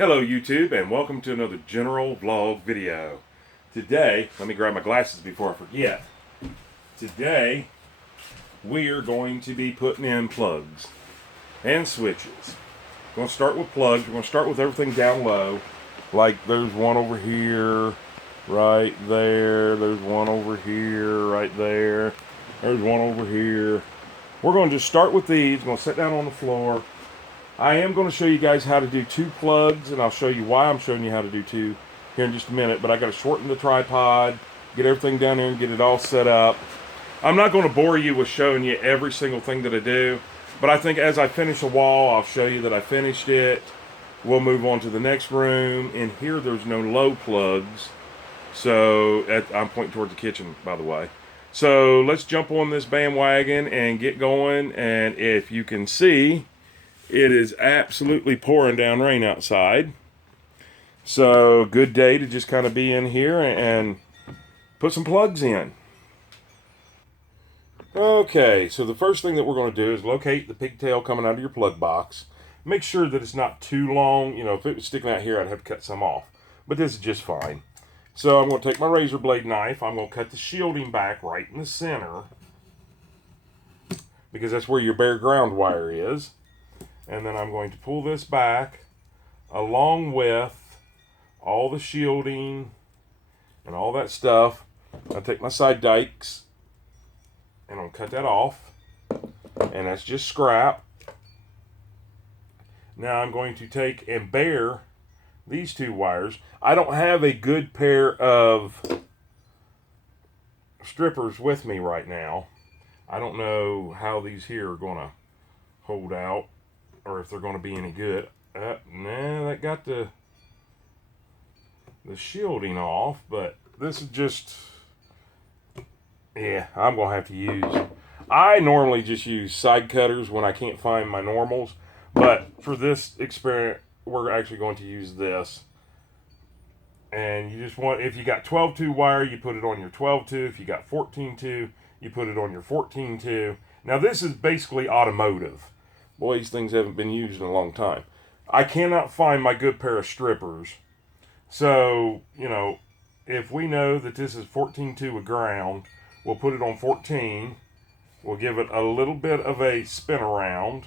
Hello YouTube, and welcome to another general vlog video. Today, let me grab my glasses before I forget. Today, we are going to be putting in plugs and switches. We're going to start with plugs. We're going to start with everything down low. Like there's one over here, right there. There's one over here, right there. There's one over here. We're going to just start with these. We're going to sit down on the floor. I am going to show you guys how to do two plugs, and I'll show you why I'm showing you how to do two here in just a minute. But I got to shorten the tripod, get everything down here, and get it all set up. I'm not going to bore you with showing you every single thing that I do, but I think as I finish a wall, I'll show you that I finished it. We'll move on to the next room. In here, there's no low plugs, so I'm pointing towards the kitchen, by the way. So let's jump on this bandwagon and get going. And if you can see, it is absolutely pouring down rain outside. So good day to just kind of be in here and put some plugs in. Okay, so the first thing that we're going to do is locate the pigtail coming out of your plug box. Make sure that it's not too long. You know, if it was sticking out here, I'd have to cut some off. But this is just fine. So I'm going to take my razor blade knife. I'm going to cut the shielding back right in the center, because that's where your bare ground wire is. And then I'm going to pull this back along with all the shielding and all that stuff. I take my side dikes and I'll cut that off. And that's just scrap. Now I'm going to take and bare these two wires. I don't have a good pair of strippers with me right now. I don't know how these here are going to hold out, or if they're going to be any good. Nah, that got the shielding off, but this is just, yeah, I'm going to have to use, I normally just use side cutters when I can't find my normals, but for this experiment, we're actually going to use this. And you just want, if you got 12-2 wire, you put it on your 12-2. If you got 14-2, you put it on your 14-2. Now this is basically automotive. Boy, these things haven't been used in a long time. I cannot find my good pair of strippers. So, you know, if we know that this is 14-2 with ground, we'll put it on 14. We'll give it a little bit of a spin around,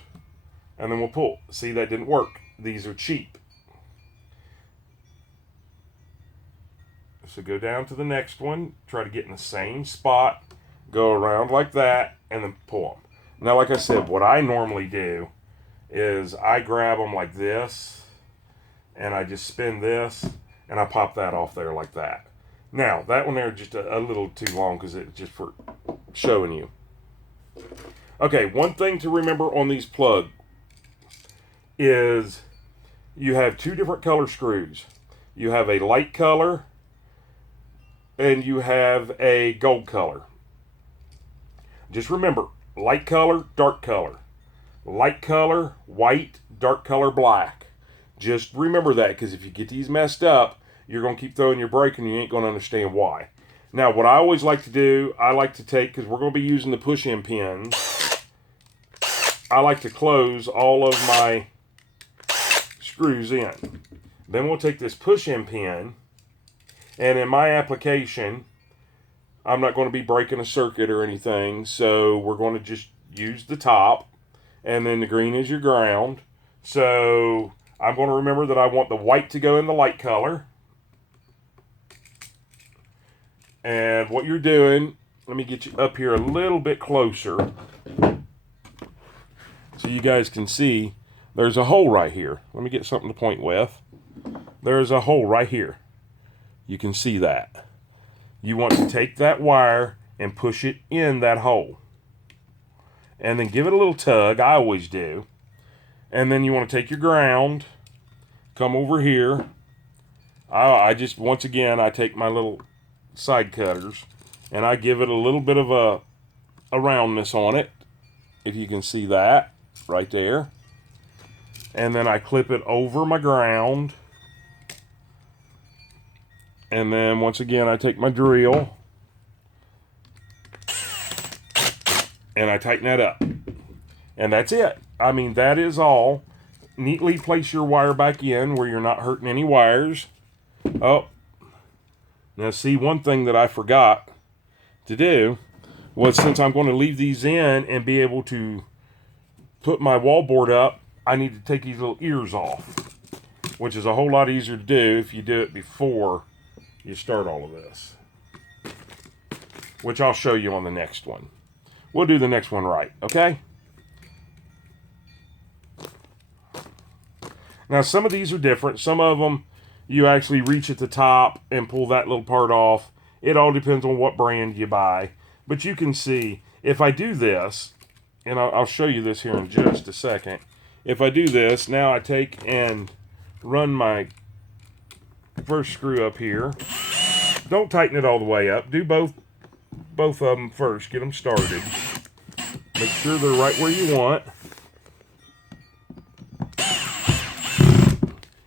and then we'll pull. See, that didn't work. These are cheap. So go down to the next one. Try to get in the same spot. Go around like that, and then pull them. Now, like I said, what I normally do is I grab them like this, and I just spin this, and I pop that off there like that. Now, that one there is just a little too long because it's just for showing you. Okay, one thing to remember on these plugs is you have two different color screws. You have a light color, and you have a gold color. Just remember, light color, dark color. Light color, white, dark color, black. Just remember that, because if you get these messed up, you're going to keep throwing your brake and you ain't going to understand why. Now, what I always like to do, I like to take, because we're going to be using the push-in pins, I like to close all of my screws in. Then we'll take this push-in pin, and in my application, I'm not going to be breaking a circuit or anything, so we're going to just use the top, and then the green is your ground. So I'm going to remember that I want the white to go in the light color. And what you're doing, let me get you up here a little bit closer so you guys can see there's a hole right here. Let me get something to point with. There's a hole right here. You can see that. You want to take that wire and push it in that hole. And then give it a little tug. I always do. And then you want to take your ground, come over here. I just, once again, I take my little side cutters and I give it a little bit of a roundness on it. If you can see that right there. And then I clip it over my ground. And then once again, I take my drill and I tighten that up. And that's it. I mean, that is all. neatly place your wire back in where you're not hurting any wires. Oh, now see, one thing that I forgot to do was, since I'm going to leave these in and be able to put my wallboard up, I need to take these little ears off, which is a whole lot easier to do if you do it before you start all of this, which I'll show you on the next one. We'll do the next one right, okay? Now, some of these are different. Some of them, you actually reach at the top and pull that little part off. It all depends on what brand you buy. But you can see, if I do this, and I'll show you this here in just a second. If I do this, now I take and run my first screw up here. Don't tighten it all the way up. Do both of them first. Get them started. Make sure they're right where you want.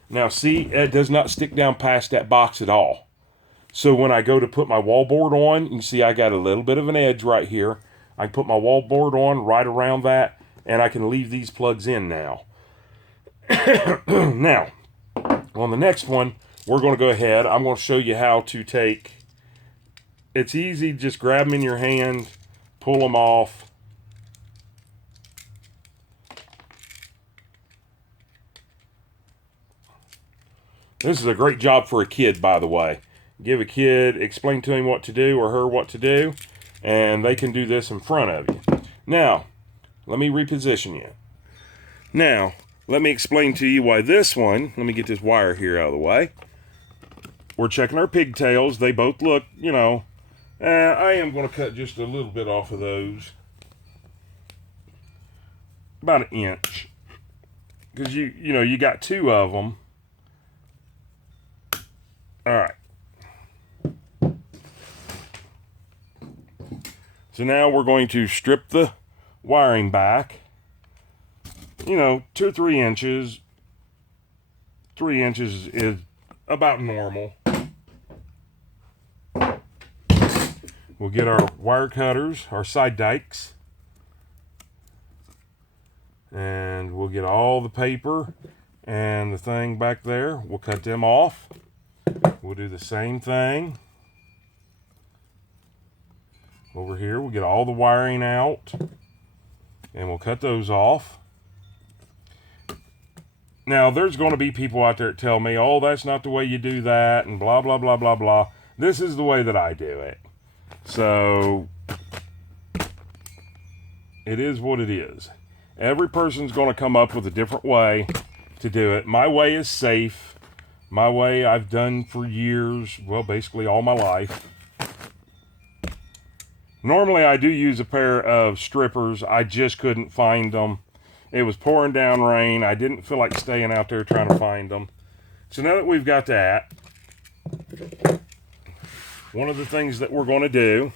Now see, it does not stick down past that box at all. So when I go to put my wallboard on, you can see I got a little bit of an edge right here. I can put my wallboard on right around that, and I can leave these plugs in now. Now, on the next one, we're going to go ahead. I'm going to show you how to take. It's easy. Just grab them in your hand, pull them off. This is a great job for a kid, by the way. Give a kid, explain to him what to do or her what to do, and they can do this in front of you. Now, let me reposition you. Now, let me explain to you why this one, let me get this wire here out of the way. We're checking our pigtails. They both look, you know, I am going to cut just a little bit off of those. About an inch. Because you know, you got two of them. All right. So now we're going to strip the wiring back. You know, 2 or 3 inches. 3 inches is about normal. We'll get our wire cutters, our side dikes. And we'll get all the paper and the thing back there. We'll cut them off. We'll do the same thing. Over here, we'll get all the wiring out. And we'll cut those off. Now, there's going to be people out there that tell me, oh, that's not the way you do that, and blah, blah, blah, blah, blah. This is the way that I do it. So, it is what it is. Every person's going to come up with a different way to do it. My way is safe. My way I've done for years, well, basically all my life. Normally, I do use a pair of strippers. I just couldn't find them. It was pouring down rain. I didn't feel like staying out there trying to find them. So now that we've got that, one of the things that we're going to do,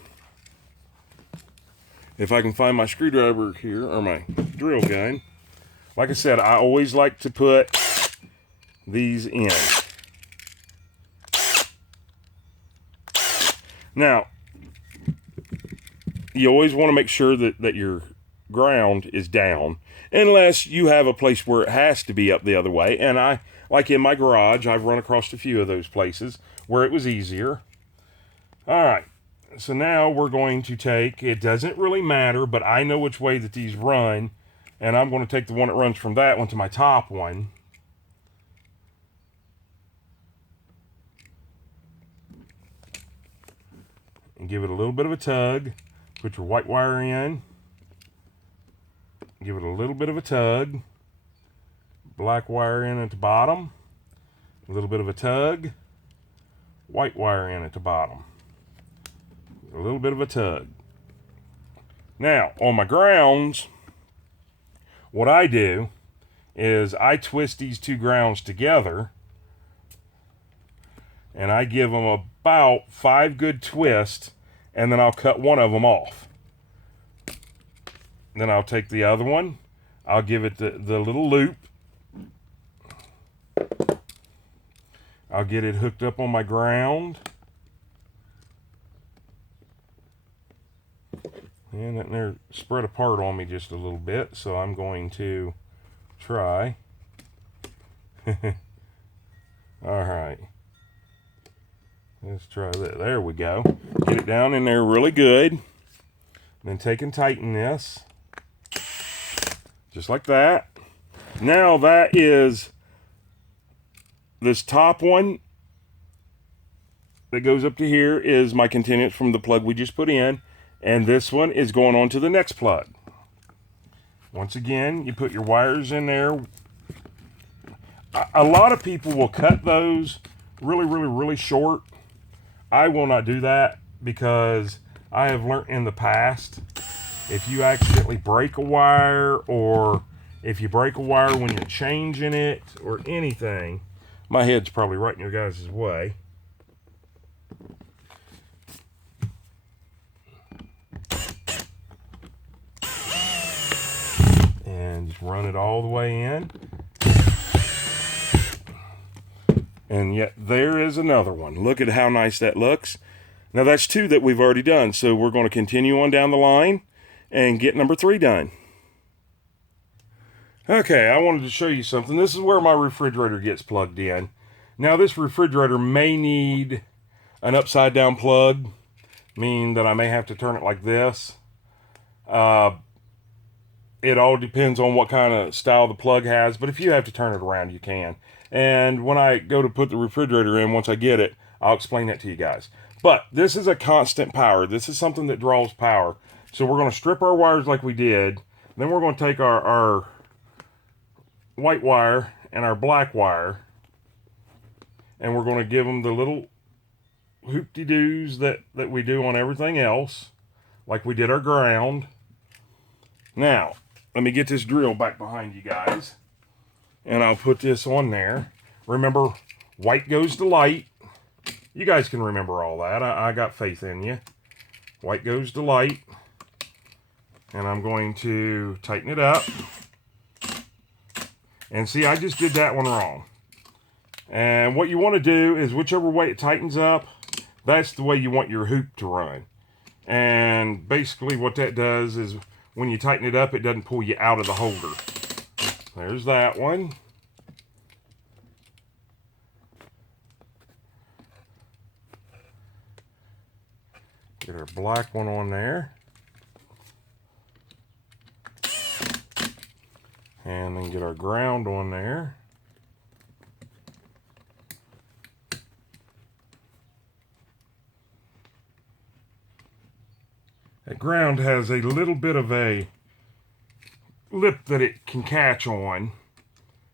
if I can find my screwdriver here, or my drill gun, like I said, I always like to put these in. Now, you always want to make sure that your ground is down, unless you have a place where it has to be up the other way. And I, like in my garage, I've run across a few of those places where it was easier. All right, so now we're going to take, it doesn't really matter, but I know which way that these run, and I'm going to take the one that runs from that one to my top one. And give it a little bit of a tug. Put your white wire in. Give it a little bit of a tug. Black wire in at the bottom. A little bit of a tug. White wire in at the bottom. A little bit of a tug. Now, on my grounds, what I do is I twist these two grounds together, and I give them about 5 good twists, and then I'll cut one of them off. Then I'll take the other one, I'll give it the little loop. I'll get it hooked up on my ground. And they're spread apart on me just a little bit, so I'm going to try All right. Let's try that. There we go. Get it down in there really good. Then take and tighten this. Just like that. Now that is this top one that goes up to here is my continuance from the plug we just put in. And this one is going on to the next plug. Once again, you put your wires in there. A lot of people will cut those really short. I will not do that because I have learned in the past, if you accidentally break a wire, or if you break a wire when you're changing it or anything, my head's probably right in your guys' way. And just run it all the way in. And yet there is another one. Look at how nice that looks. Now that's two that we've already done. So we're going to continue on down the line and get number 3 done. Okay, I wanted to show you something. This is where my refrigerator gets plugged in. Now this refrigerator may need an upside down plug, meaning that I may have to turn it like this. It all depends on what kind of style the plug has, but if you have to turn it around, you can. And when I go to put the refrigerator in, once I get it, I'll explain that to you guys. But this is a constant power. This is something that draws power. So we're going to strip our wires like we did. Then we're going to take our white wire and our black wire, and we're going to give them the little hoop-de-doos that we do on everything else, like we did our ground. Now, let me get this drill back behind you guys, and I'll put this on there. Remember, white goes to light. You guys can remember all that. I got faith in you. White goes to light. And I'm going to tighten it up. And see, I just did that one wrong. And what you want to do is whichever way it tightens up, that's the way you want your hoop to run. And basically what that does is when you tighten it up, it doesn't pull you out of the holder. There's that one. Get our black one on there. And then get our ground on there. That ground has a little bit of a lip that it can catch on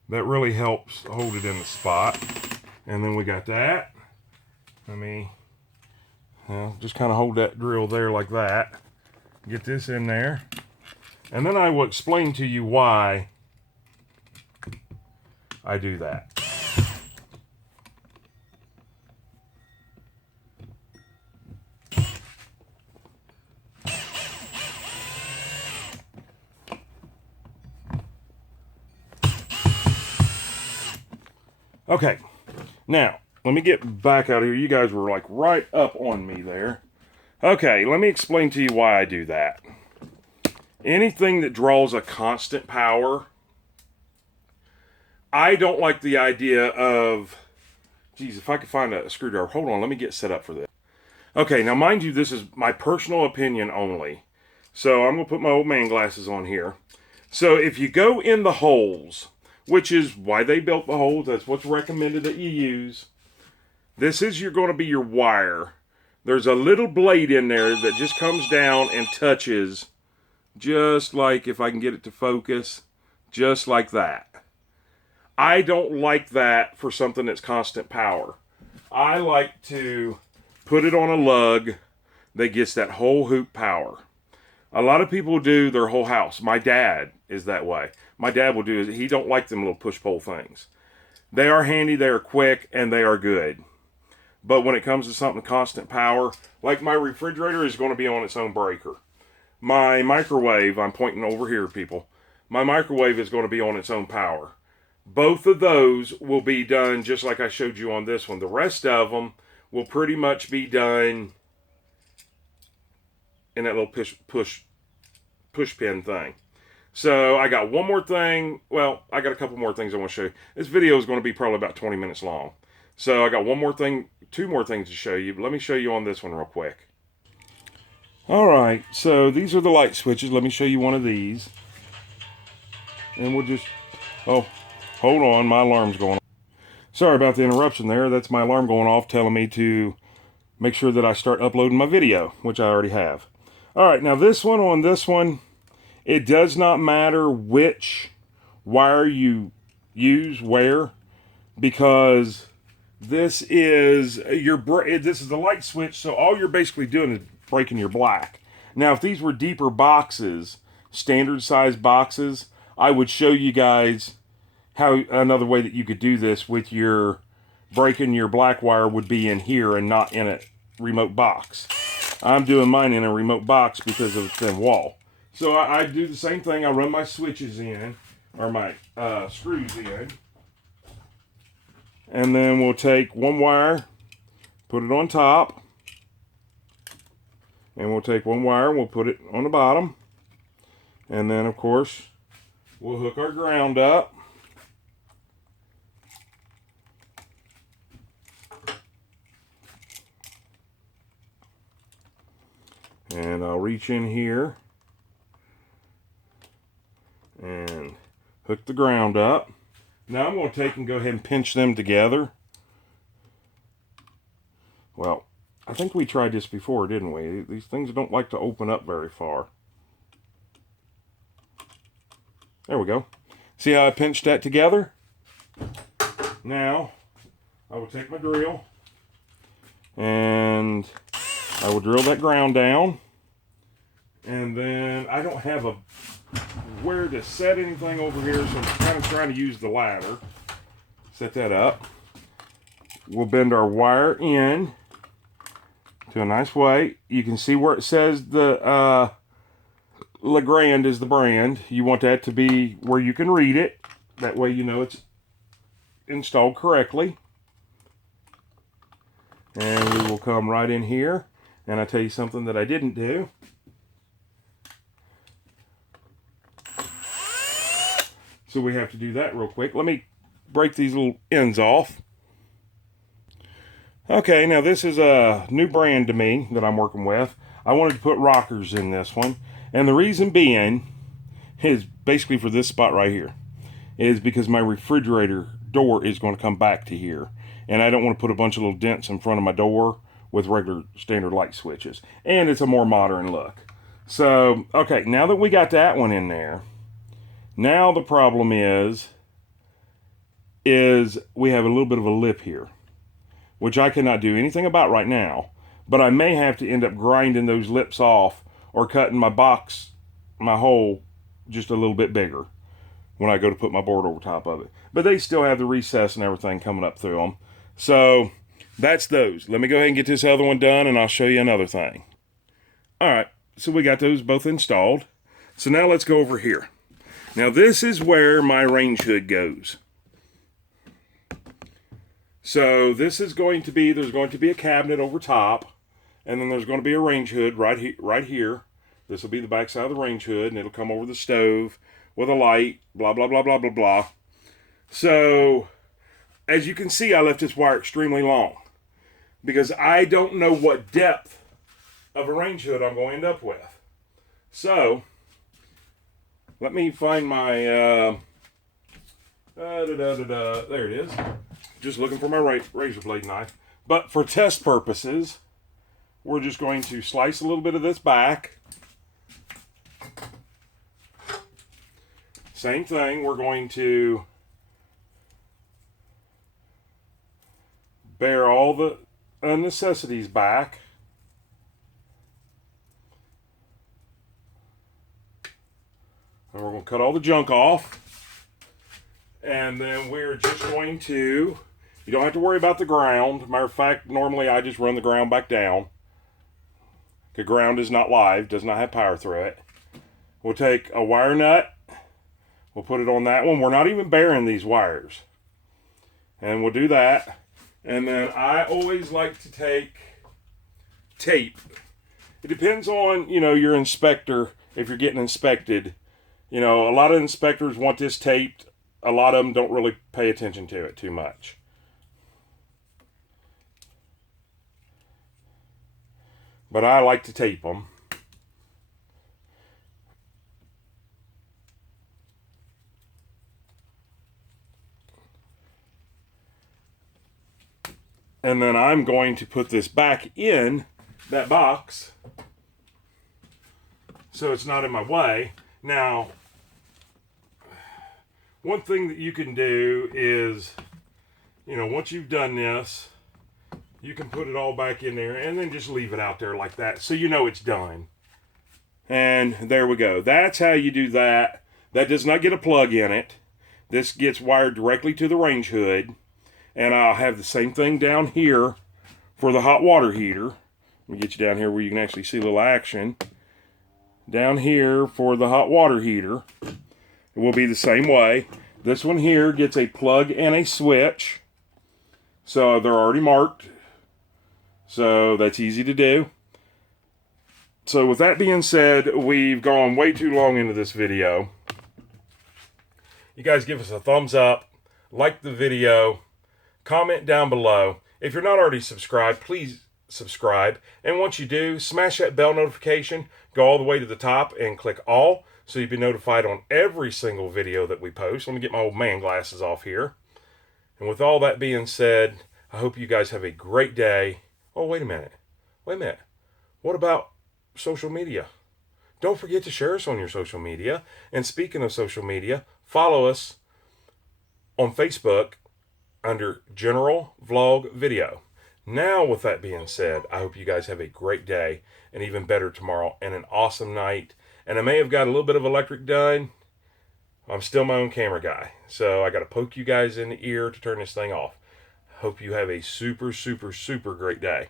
that really helps hold it in the spot. And then we got that. Let me just kind of hold that drill there like that. Get this in there. And then I will explain to you why I do that. Okay, now, let me get back out of here. You guys were like right up on me there. Okay, let me explain to you why I do that. Anything that draws a constant power, I don't like the idea of, geez, if I could find a screwdriver. Hold on, let me get set up for this. Okay, now mind you, this is my personal opinion only. So I'm going to put my old man glasses on here. So if you go in the holes, which is why they built the holes, that's what's recommended that you use. This is going to be your wire. There's a little blade in there that just comes down and touches, just like, if I can get it to focus, just like that. I don't like that for something that's constant power. I like to put it on a lug that gets that whole hoop power. A lot of people do their whole house. My dad is that way. My dad will do it. He don't like them little push-pull things. They are handy, they are quick, and they are good. But when it comes to something constant power, like my refrigerator is going to be on its own breaker. My microwave, I'm pointing over here, people. My microwave is going to be on its own power. Both of those will be done just like I showed you on this one. The rest of them will pretty much be done in that little push pin thing. So I got one more thing. Well, I got a couple more things I want to show you. This video is going to be probably about 20 minutes long. So I got one more thing, two more things to show you. But let me show you on this one real quick. All right, so these are the light switches. Let me show you one of these. And we'll just, oh, hold on, my alarm's going off. Sorry about the interruption there. That's my alarm going off telling me to make sure that I start uploading my video, which I already have. All right, now this one, on this one, it does not matter which wire you use where, because this is the light switch, so all you're basically doing is breaking your black. Now, if these were deeper boxes, standard size boxes, I would show you guys how another way that you could do this with your breaking your black wire would be in here and not in a remote box. I'm doing mine in a remote box because of the thin wall. So I do the same thing. I run my switches in, or my screws in. And then we'll take one wire, put it on top. And we'll take one wire and we'll put it on the bottom. And then, of course, we'll hook our ground up. And I'll reach in here and hook the ground up. Now I'm going to take and go ahead and pinch them together. Well, I think we tried this before, didn't we? These things don't like to open up very far. There we go. See how I pinched that together? Now, I will take my drill and I will drill that ground down. And then I don't have where to set anything over here, so I'm kind of trying to use the ladder. Set that up. We'll bend our wire in to a nice way. You can see where it says the Legrand is the brand. You want that to be where you can read it. That way you know it's installed correctly. And we will come right in here. And I'll tell you something that I didn't do. So we have to do that real quick. Let me break these little ends off. Okay, now this is a new brand to me that I'm working with. I wanted to put rockers in this one. And the reason being is basically for this spot right here. Is because my refrigerator door is going to come back to here. And I don't want to put a bunch of little dents in front of my door with regular standard light switches. And it's a more modern look. So, okay, now that we got that one in there, now the problem is we have a little bit of a lip here, which I cannot do anything about right now, but I may have to end up grinding those lips off or cutting my hole just a little bit bigger when I go to put my board over top of it. But they still have the recess and everything coming up through them. So that's those. Let me go ahead and get this other one done and I'll show you another thing. All right, so we got those both installed. So now let's go over here. Now this is where my range hood goes. So this is going to be, there's going to be a cabinet over top, and then there's going to be a range hood right here. This will be the back side of the range hood, and it'll come over the stove with a light, blah, blah, blah, blah, blah, blah. So, as you can see, I left this wire extremely long, because I don't know what depth of a range hood I'm going to end up with. So, let me find my, there it is. Just looking for my razor blade knife. But for test purposes, we're just going to slice a little bit of this back. Same thing, we're going to bare all the unnecessities back. And we're going to cut all the junk off. And then we're just going to, you don't have to worry about the ground. Matter of fact, normally I just run the ground back down. The ground is not live, does not have power through it. We'll take a wire nut. We'll put it on that one. We're not even burying these wires. And we'll do that. And then I always like to take tape. It depends on, your inspector, if you're getting inspected, You know, a lot of inspectors want this taped. A lot of them don't really pay attention to it too much. But I like to tape them. And then I'm going to put this back in that box so it's not in my way. Now, one thing that you can do is, you know, once you've done this, you can put it all back in there and then just leave it out there like that so you know it's done. And there we go. That's how you do that. That does not get a plug in it. This gets wired directly to the range hood. And I'll have the same thing down here for the hot water heater. Let me get you down here where you can actually see a little action. Down here for the hot water heater, it will be the same way. This one here gets a plug and a switch. So they're already marked. So that's easy to do. So with that being said, we've gone way too long into this video. You guys give us a thumbs up, like the video, comment down below. If you're not already subscribed, please subscribe. And once you do, smash that bell notification, go all the way to the top and click all so you'll be notified on every single video that we post. Let me get my old man glasses off here. And with all that being said, I hope you guys have a great day. Oh, wait a minute. Wait a minute. What about social media? Don't forget to share us on your social media. And speaking of social media, follow us on Facebook under General Vlog Video. Now, with that being said, I hope you guys have a great day, and even better tomorrow, and an awesome night. And I may have got a little bit of electric done. I'm still my own camera guy, so I got to poke you guys in the ear to turn this thing off. Hope you have a super, super, super great day.